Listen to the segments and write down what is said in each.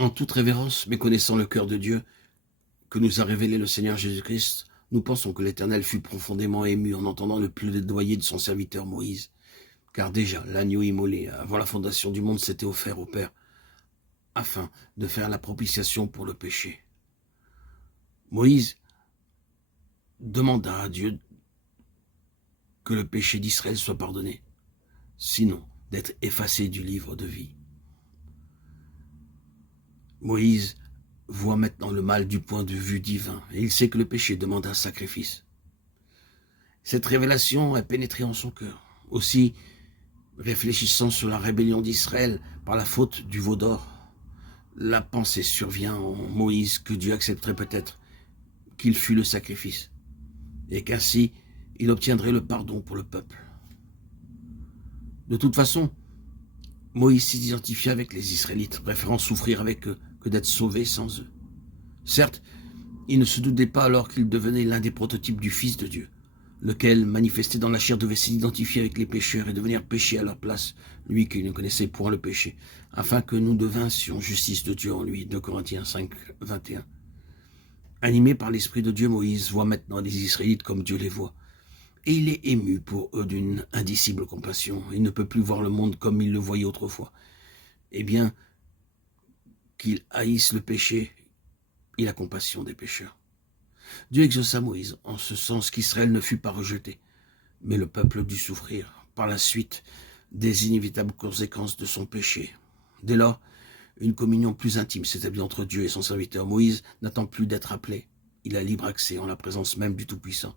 En toute révérence, méconnaissant le cœur de Dieu que nous a révélé le Seigneur Jésus-Christ, nous pensons que l'Éternel fut profondément ému en entendant le plaidoyer de son serviteur Moïse, car déjà l'agneau immolé avant la fondation du monde s'était offert au Père, afin de faire la propitiation pour le péché. Moïse demanda à Dieu que le péché d'Israël soit pardonné, sinon d'être effacé du livre de vie. Moïse voit maintenant le mal du point de vue divin, et il sait que le péché demande un sacrifice. Cette révélation est pénétrée en son cœur. Aussi, réfléchissant sur la rébellion d'Israël par la faute du veau d'or, la pensée survient en Moïse que Dieu accepterait peut-être qu'il fût le sacrifice, et qu'ainsi il obtiendrait le pardon pour le peuple. De toute façon, Moïse s'identifiait avec les Israélites, préférant souffrir avec eux que d'être sauvé sans eux. Certes, il ne se doutait pas alors qu'il devenait l'un des prototypes du Fils de Dieu, lequel, manifesté dans la chair, devait s'identifier avec les pécheurs et devenir péché à leur place, lui qui ne connaissait point le péché, afin que nous devinssions justice de Dieu en lui. 2 Corinthiens 5, 21. Animé par l'Esprit de Dieu, Moïse voit maintenant les Israélites comme Dieu les voit. Et il est ému pour eux d'une indicible compassion. Il ne peut plus voir le monde comme il le voyait autrefois. Eh bien, qu'il haïsse le péché, il a compassion des pécheurs. Dieu exauça Moïse en ce sens qu'Israël ne fut pas rejeté, mais le peuple dut souffrir par la suite des inévitables conséquences de son péché. Dès lors, une communion plus intime s'établit entre Dieu et son serviteur. Moïse n'attend plus d'être appelé. Il a libre accès en la présence même du Tout-Puissant.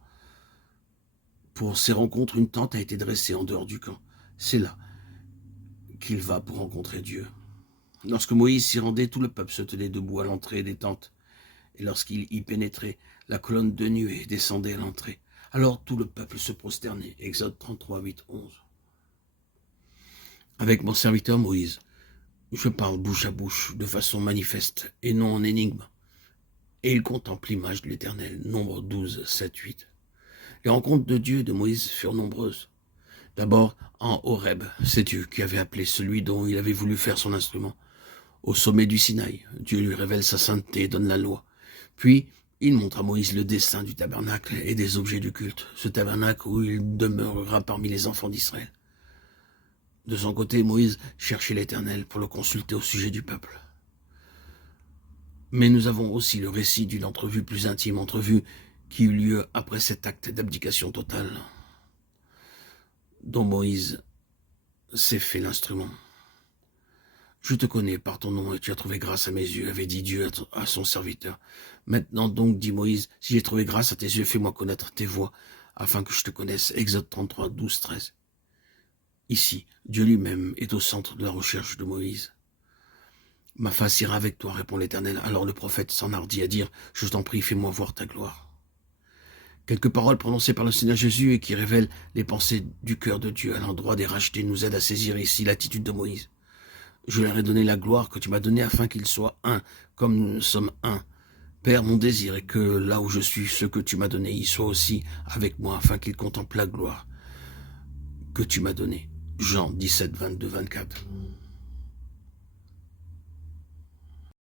Pour ces rencontres, une tente a été dressée en dehors du camp. C'est là qu'il va pour rencontrer Dieu. Lorsque Moïse s'y rendait, tout le peuple se tenait debout à l'entrée des tentes. Et lorsqu'il y pénétrait, la colonne de nuée descendait à l'entrée. Alors tout le peuple se prosternait. Exode 33, 8, 11. Avec mon serviteur Moïse, je parle bouche à bouche, de façon manifeste, et non en énigme. Et il contemple l'image de l'Éternel. Nombre 12, 7, 8. Les rencontres de Dieu et de Moïse furent nombreuses. D'abord, en Horeb, c'est Dieu qui avait appelé celui dont il avait voulu faire son instrument. Au sommet du Sinaï, Dieu lui révèle sa sainteté et donne la loi. Puis, il montre à Moïse le dessein du tabernacle et des objets du culte, ce tabernacle où il demeurera parmi les enfants d'Israël. De son côté, Moïse cherchait l'Éternel pour le consulter au sujet du peuple. Mais nous avons aussi le récit d'une entrevue plus intime, entrevue qui eut lieu après cet acte d'abdication totale, dont Moïse s'est fait l'instrument. Je te connais par ton nom et tu as trouvé grâce à mes yeux, avait dit Dieu à son serviteur. Maintenant donc, dit Moïse, si j'ai trouvé grâce à tes yeux, fais-moi connaître tes voies, afin que je te connaisse. Exode 33, 12, 13. Ici, Dieu lui-même est au centre de la recherche de Moïse. Ma face ira avec toi, répond l'Éternel. Alors le prophète s'enhardit à dire, je t'en prie, fais-moi voir ta gloire. Quelques paroles prononcées par le Seigneur Jésus et qui révèlent les pensées du cœur de Dieu à l'endroit des rachetés nous aident à saisir ici l'attitude de Moïse. Je leur ai donné la gloire que tu m'as donnée afin qu'ils soient un, comme nous sommes un. Père, mon désir est que là où je suis, ce que tu m'as donné, ils soient aussi avec moi afin qu'ils contemplent la gloire que tu m'as donnée. Jean 17, 22, 24.